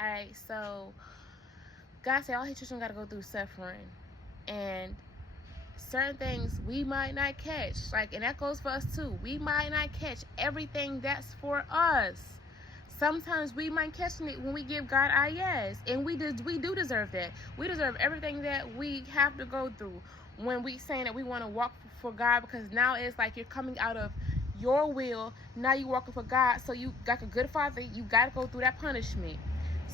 Alright, so God said all his children gotta go through suffering. And certain things we might not catch. Like, and that goes for us too. We might not catch everything that's for us. Sometimes we might catch it when we give God our yes. And we do deserve that. We deserve everything that we have to go through when we saying that we want to walk for God, because now it's like you're coming out of your will. Now you're walking for God. So you got a good father, you gotta go through that punishment.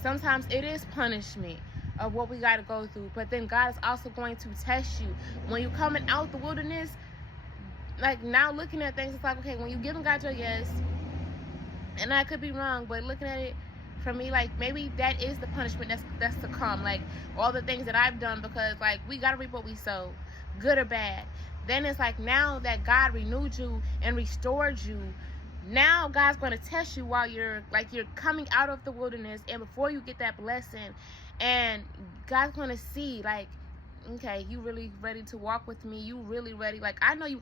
Sometimes it is punishment of what we got to go through, but then God is also going to test you when you're coming out the wilderness. Like, now looking at things, it's like, okay, when you giving God your yes, and I could be wrong, but looking at it for me, like, maybe that is the punishment that's to come. Like, all the things that I've done, because like we got to reap what we sow, good or bad. Then it's like, now that God renewed you and restored you, now God's going to test you while you're coming out of the wilderness and before you get that blessing. And God's going to see, like, okay, you really ready to walk with me? You really ready? Like, I know you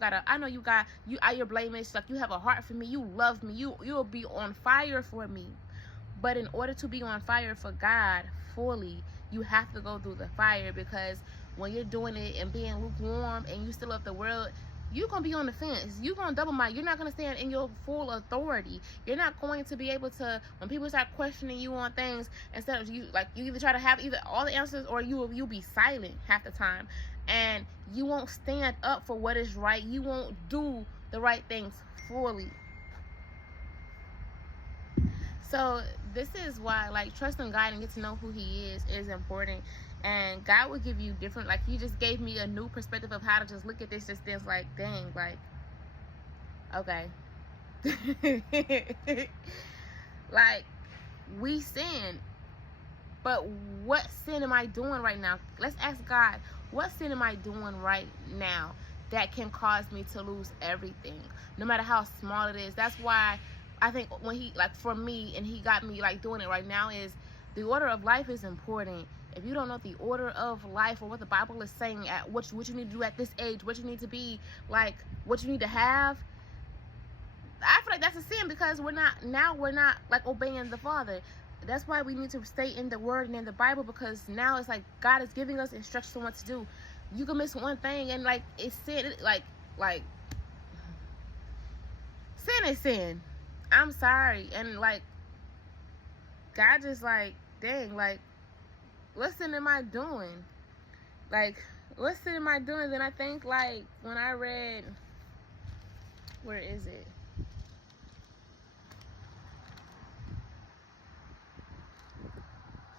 you're blameless. Like, you have a heart for me. You love me. You'll be on fire for me. But in order to be on fire for God fully, you have to go through the fire, because when you're doing it and being lukewarm and you still love the world, you're going to be on the fence. You're going to double mind. You're not going to stand in your full authority. You're not going to be able to, when people start questioning you on things, instead of you, like, you either try to have either all the answers, or you'll be silent half the time. And you won't stand up for what is right. You won't do the right things fully. So this is why, like, trusting God and get to know who he is important. And God will give you different, like, he just gave me a new perspective of how to just look at this, just this, like, dang, like, okay. Like, we sin, but what sin am I doing right now? Let's ask God, what sin am I doing right now that can cause me to lose everything, no matter how small it is? That's why I think when he, like, for me, and he got me, like, doing it right now, is the order of life is important. If you don't know the order of life, or what the Bible is saying, at what you need to do at this age, what you need to be, like, what you need to have, I feel like that's a sin, because we're not like obeying the Father. That's why we need to stay in the Word and in the Bible, because now it's like God is giving us instructions on what to do. You can miss one thing and, like, it's sin. Like sin is sin. I'm sorry. And, like, God just, like, dang, like, what sin am I doing? Like, what sin am I doing? Then I think, like, when I read, where is it?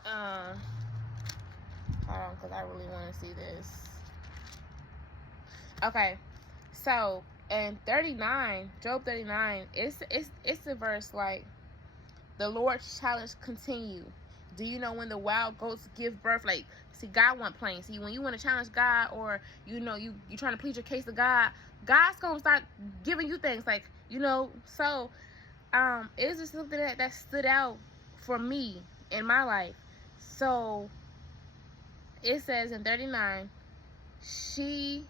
Hold on, because I really want to see this. Okay, so in 39, Job 39, it's the verse, like, the Lord's challenge continue. Do you know when the wild goats give birth? Like, see, God want plain. See, when you want to challenge God, or, you trying to plead your case to God, God's going to start giving you things, like, so it's just something that stood out for me in my life. So it says in 39, she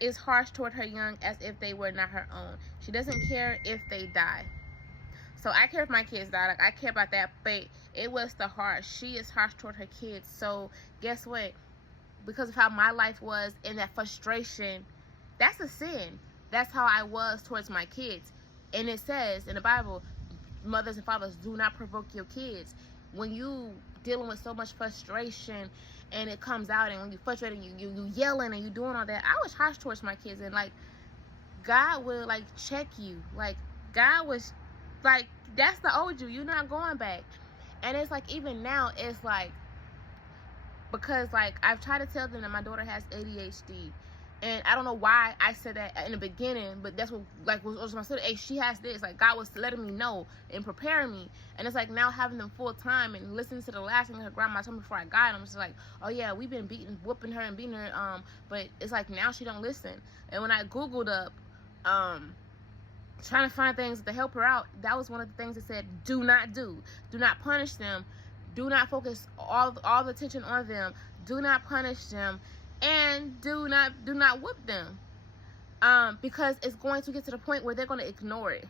is harsh toward her young as if they were not her own. She doesn't care if they die. So I care if my kids die. Like, I care about that. But it was the harsh. She is harsh toward her kids. So guess what? Because of how my life was and that frustration, that's a sin. That's how I was towards my kids. And it says in the Bible, mothers and fathers, do not provoke your kids. When you dealing with so much frustration and it comes out, and when you frustrated, you yelling and you doing all that, I was harsh towards my kids. And, like, God will, like, check you. Like, God was like, that's the old you. You're not going back. And it's like, even now, it's like, because, like, I've tried to tell them that my daughter has ADHD. And I don't know why I said that in the beginning, but that's what, like, was my sister. Hey, she has this. Like, God was letting me know and preparing me. And it's like, now having them full time and listening to the last thing her grandma told me before I got them, it's like, oh yeah, we've been whooping her and beating her. But it's like, now she don't listen. And when I Googled up, trying to find things to help her out, that was one of the things that said, do not punish them, do not focus all the attention on them, do not punish them, and do not whoop them, because it's going to get to the point where they're going to ignore it.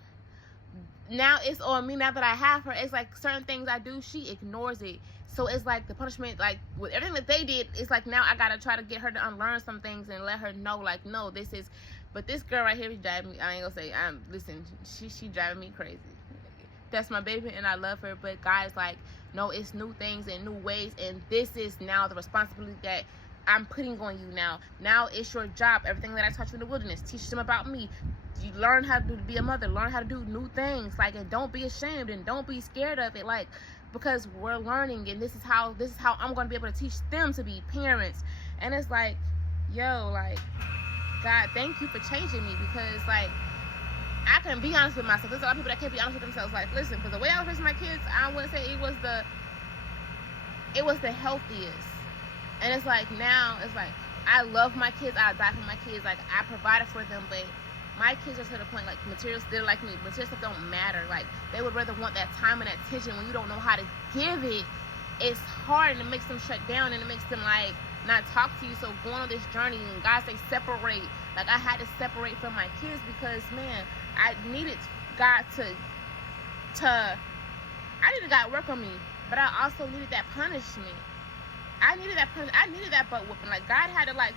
now it's on me. Now that I have her, it's like certain things I do, she ignores it. So it's like the punishment, like with everything that they did, it's like now I gotta try to get her to unlearn some things and let her know, like, no, this is. But this girl right here is driving me. I ain't gonna say. Listen, she driving me crazy. That's my baby, and I love her. But guys, like, no, it's new things and new ways, and this is now the responsibility that I'm putting on you now. Now it's your job. Everything that I taught you in the wilderness, teach them about me. You learn how to be a mother, learn how to do new things, like, and don't be ashamed and don't be scared of it, like, because we're learning, and this is how I'm going to be able to teach them to be parents. And it's like, yo, like, God, thank you for changing me, because like I can be honest with myself. There's a lot of people that can't be honest with themselves. Like, listen, because the way I was raising my kids, I wouldn't say it was the healthiest. And it's like, now it's like, I love my kids, I die for my kids, like, I provided for them, but my kids are to the point, like, materials, they're like me, material stuff don't matter. Like, they would rather want that time and attention. When you don't know how to give it, it's hard, and it makes them shut down, and it makes them, like, not talk to you. So going on this journey, and God say separate, like, I had to separate from my kids, because, man, I needed God I needed God to work on me, but I also needed that punishment. I needed that butt whooping. Like, God had to, like,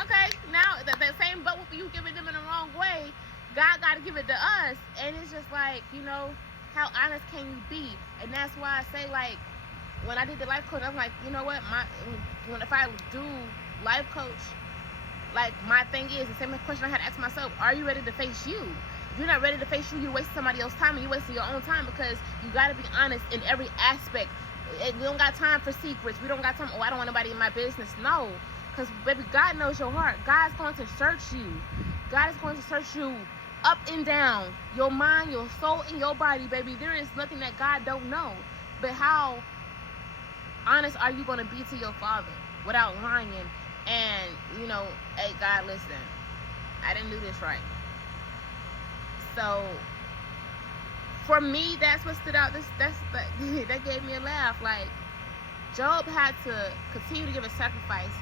okay, now that same butt whooping you giving them in the wrong way, God got to give it to us. And it's just like, you know, how honest can you be? And that's why I say, like, when I did the life coach, I'm like, you know what, if I do life coach, like, my thing is, the same question I had to ask myself, are you ready to face you? If you're not ready to face you, you're wasting somebody else's time, and you're wasting your own time, because you got to be honest in every aspect. We don't got time for secrets. We don't got time, oh, I don't want nobody in my business. No, because, baby, God knows your heart. God's going to search you. God is going to search you up and down, your mind, your soul, and your body, baby. There is nothing that God don't know. But how honest are you going to be to your Father without lying? And, you know, hey, God, listen, I didn't do this right. So for me, that's what stood out. That gave me a laugh. Like, Job had to continue to give a sacrifice.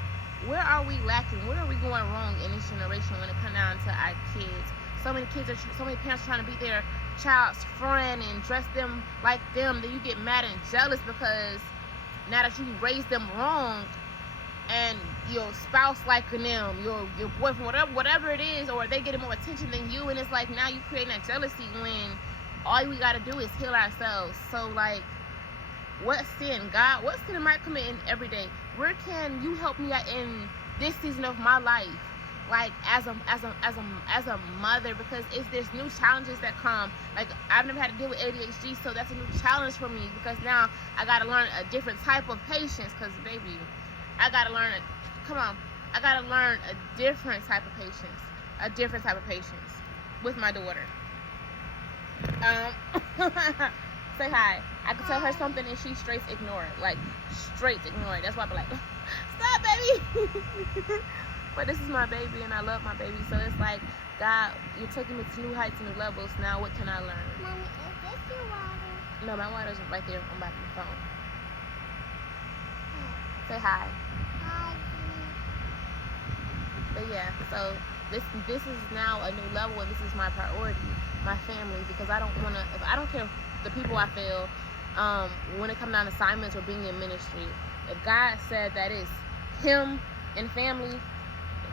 Where are we lacking? Where are we going wrong in this generation when it comes down to our kids? So many parents are trying to be their child's friend and dress them like them. Then you get mad and jealous because now that you raised them wrong, and your spouse liking them, your boyfriend, whatever it is, or they getting more attention than you, and it's like, now you creating that jealousy when all we got to do is heal ourselves. So, like, what sin, God, what sin am I committing every day? Where can you help me out in this season of my life? Like, as a mother, because there's new challenges that come. Like, I've never had to deal with ADHD, so that's a new challenge for me, because now I got to learn a different type of patience, because, baby, I got to learn a different type of patience with my daughter. Say hi. I could tell her something and she straight ignore it. Like, straight ignore it. That's why I be like, stop, baby. But this is my baby, and I love my baby. So it's like, God, you're taking me to new heights and new levels. Now what can I learn? Mommy, is this your water? No, my water's right there on my phone. Say hi. Hi. But yeah, so this is now a new level, and this is my priority, my family, because I don't care the people I feel when it comes down to assignments or being in ministry. If God said that it's him and family,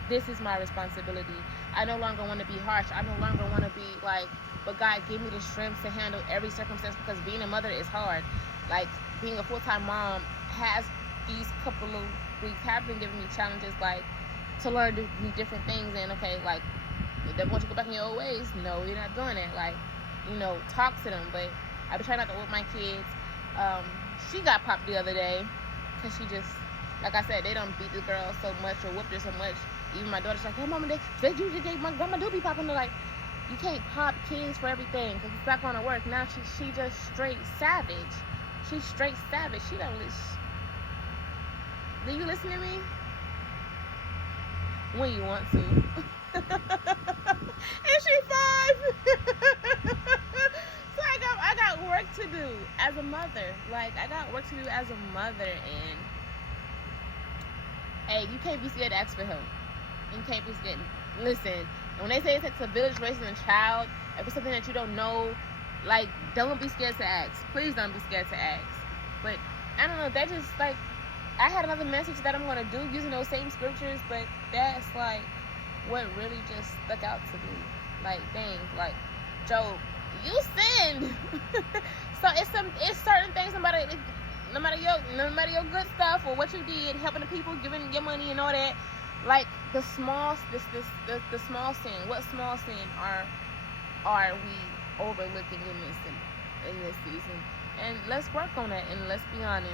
this is my responsibility. I no longer want to be harsh. I no longer want to be like, but God, give me the strength to handle every circumstance, because being a mother is hard. Like, being a full-time mom has these couple of weeks have been giving me challenges, like, to learn to do different things. And okay, like, if they want you to go back in your old ways, no, you're not doing it. Like, you know, talk to them. But I be trying not to whip my kids. She got popped the other day because she just, like I said, they don't beat the girl so much or whipped her so much. Even my daughter's like, hey, mama, my grandma do be popping. They're like, you can't pop kids for everything because it's not going to work. Now she just straight savage. She's straight savage. She don't listen. Do you listen to me? When you want to. And she's 5. So I got work to do as a mother. Like, I got work to do as a mother. And hey, you can't be scared to ask for help. You can't be scared. Listen, when they say it takes a village raising a child, if it's something that you don't know, Like, don't be scared to ask. Please don't be scared to ask. But I don't know, that just like, I had another message that I'm gonna do using those same scriptures, but that's like what really just stuck out to me. Like, dang, like, Job, you sinned. So it's certain things, no matter your good stuff or what you did, helping the people, giving your money and all that. Like the small small sin. What small sin are we overlooking in this season? And let's work on that. And let's be honest.